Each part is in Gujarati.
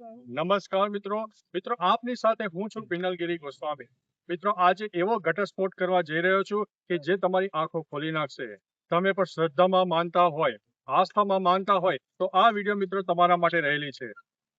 નમસ્કાર મિત્રો આપની સાથે હું છું પિનલગીરી ગોસ્વામી। મિત્રો આજે એવો ઘટસ્ફોટ કરવા જઈ રહ્યો છું કે જે તમારી આંખો ખોલી નાખશે। તમે પણ શ્રદ્ધામાં માનતા હોય, આસ્થામાં માનતા હોય તો આ વિડીયો મિત્રો તમારા માટે રહેલી છે।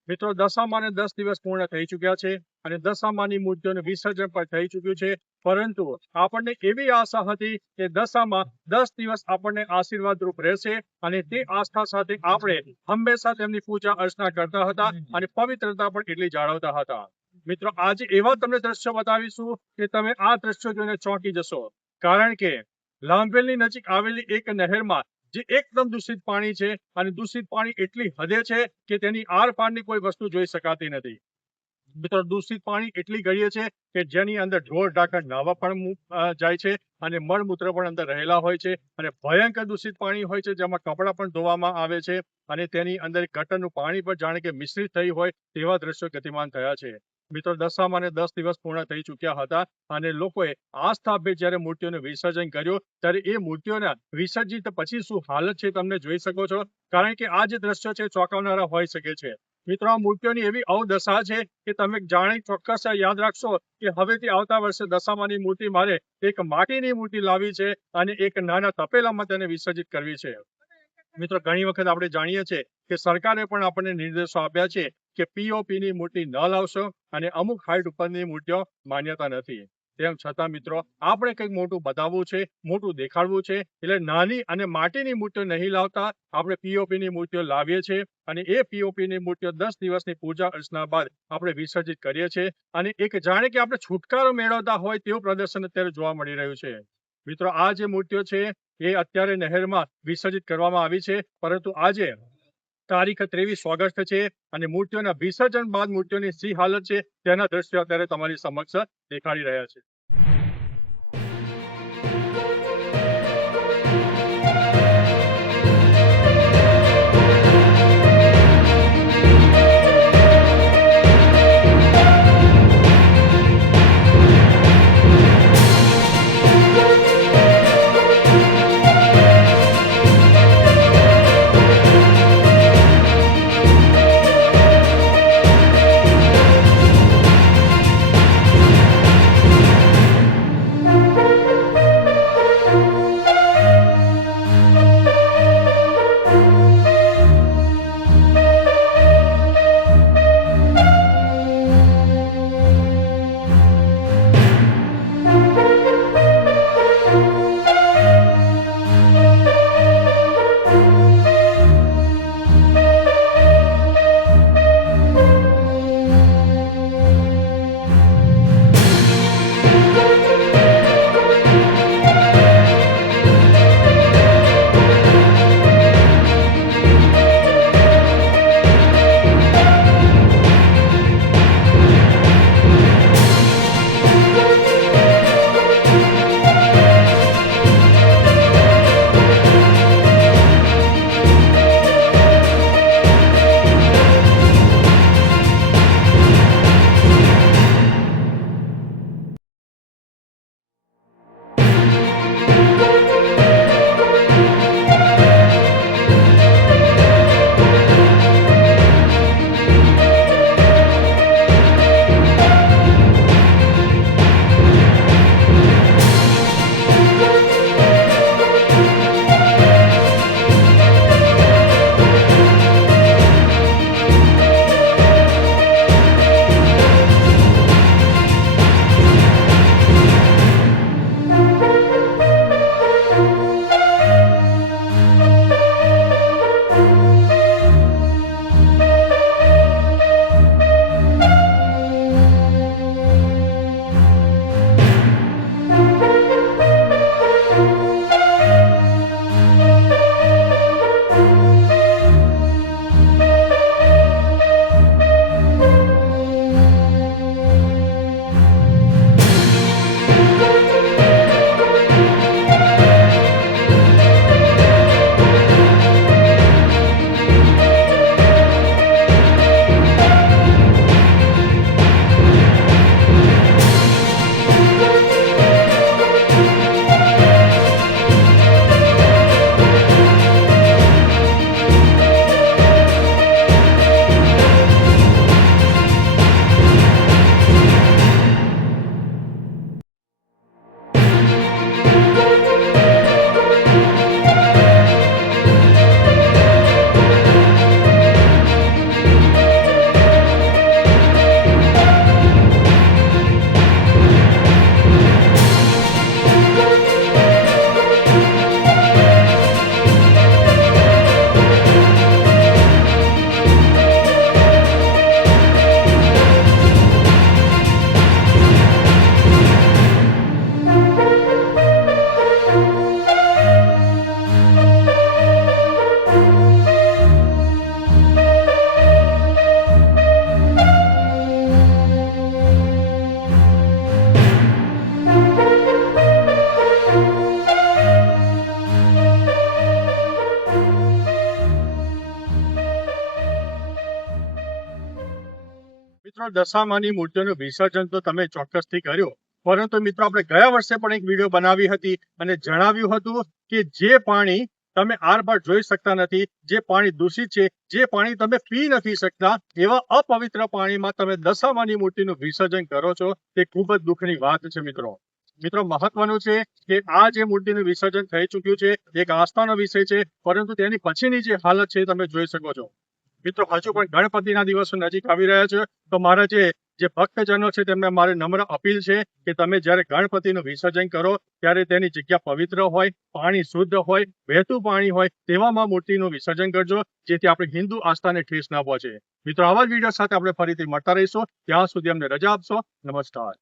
મિત્રો દશામાને 10 દિવસ પૂર્ણ થઈ ચૂક્યા છે અને દશામાની મૂર્તિઓનું વિસર્જન પણ થઈ ચૂક્યું છે, પરંતુ આપણને એવી આશા હતી કે દશામાં 10 દિવસ આપણને આશીર્વાદ રૂપ રહેશે અને તે આસ્થા સાથે આપણે હંમેશા તેમની પૂજા અર્ચના કરતા હતા અને પવિત્રતા પણ એટલી જાળવતા હતા। મિત્રો આજે એવા તમને દ્રશ્યો બતાવીશું કે તમે આ દ્રશ્યો જોઈને ચોંકી જશો, કારણ કે લાંભેલની નજીક આવેલી એક નહેરમાં જે એકદમ દૂષિત પાણી છે અને દૂષિત પાણી એટલી હદે છે કે તેની આરપારની કોઈ વસ્તુ જોઈ શકાતી નથી। મિત્રો દૂષિત પાણી એટલી ગળીએ છે કે જેની અંદર ઢોર ઢાંકર નાવા પણ જાય છે અને મળમૂત્ર પણ અંદર રહેલા હોય છે અને ભયંકર દૂષિત પાણી હોય છે, જેમાં કપડાં પણ ધોવામાં આવે છે અને તેની અંદર ગટરનું પાણી પણ જાણે કે મિશ્રિત થઈ હોય તેવા દ્રશ્યો ગતિમાન થયા છે। મિત્રો દશામાને 10 દિવસ પૂર્ણ થઈ ચૂક્યા હતા અને લોકોએ આસ્થાભેર જ્યારે મૂર્તિઓનું વિસર્જન કર્યું ત્યારે એ મૂર્તિઓના વિસર્જિત પછી શું હાલત છે તમને જોઈ શકો છો, કારણ કે આ જે દ્રશ્યો છે ચોંકાવનારા હોઈ શકે છે। મિત્રો આ મૂર્તિઓની એવી અવદશા છે કે તમે જાણી ચોક્કસ યાદ રાખશો કે હવેથી આવતા વર્ષે દશામાની મૂર્તિ મારે એક માટીની મૂર્તિ લાવી છે અને એક નાના તપેલામાં તેને વિસર્જિત કરવી છે। મિત્રો ઘણી વખત આપણે જાણીએ છીએ કે સરકારે પણ આપણને નિર્દેશો આપ્યા છે કે પીઓપીની મૂર્તિ ન લાવશો અને અમુક હાઈટ ઉપરની મૂર્તિઓ માન્યતા નથી। તેમ છતાં મિત્રો આપણે કંઈક મોટું બતાવવું છે, મોટું દેખાડવું છે, એટલે નાની અને માટીની મૂર્તિઓ નહીં લાવતા આપણે પીઓપીની મૂર્તિઓ લાવીએ છીએ અને એ પીઓપીની મૂર્તિઓ 10 દિવસની પૂજા અર્ચના બાદ આપણે વિસર્જિત કરીએ છીએ અને એક જાણે કે આપણે છુટકારો મેળવતા હોય તેવું પ્રદર્શન અત્યારે જોવા મળી રહ્યું છે। મિત્રો આ જે મૂર્તિઓ છે એ અત્યારે નહેરમાં વિસર્જિત કરવામાં આવી છે, પરંતુ આજે તારીખ 23 ઓગસ્ટ છે અને મૂર્તિઓના વિસર્જન બાદ મૂર્તિઓની શી હાલત છે તેના દ્રશ્યો અત્યારે તમારી સમક્ષ દેખાડી રહ્યા છે। મિત્રો દશામાની મૂર્તિઓનું વિસર્જન તો તમે ચોક્કસથી કર્યું, પરંતુ મિત્રો આપણે ગયા વર્ષે પણ એક વિડીયો બનાવી હતી અને જણાવ્યું હતું કે જે પાણી તમે આરપાર જોઈ શકતા નથી, જે પાણી દૂષિત છે, જે પાણી તમે પી નથી શકતા, એવા અપવિત્ર પાણીમાં તમે દશામાની મૂર્તિનું વિસર્જન કરો છો, તે ખૂબ જ દુઃખની વાત છે મિત્રો. મિત્રો મહત્વનું છે કે આ જે મૂર્તિનું વિસર્જન થઈ ચૂક્યું છે એક આસ્થાનો વિષય છે, પરંતુ તેની પછીની જે હાલત છે તમે જોઈ શકો છો. મિત્રો હજુ પણ ગણપતિના દિવસો નજીક આવી રહ્યા છે, તો મારા જે ભક્તજનો છે તેમને મારી નમ્ર અપીલ છે કે તમે જ્યારે ગણપતિનું વિસર્જન કરો ત્યારે તેની જગ્યા પવિત્ર હોય, પાણી શુદ્ધ હોય, વહેતું પાણી હોય તેવામાં મૂર્તિનું વિસર્જન કરજો, જેથી આપણી હિન્દુ આસ્થાને ઠેસ ના પહોંચે. મિત્રો આવા જ વિડીયો સાથે આપણે ફરીથી મળતા રહીશું. ત્યાં સુધી અમને રજા આપશો. નમસ્કાર.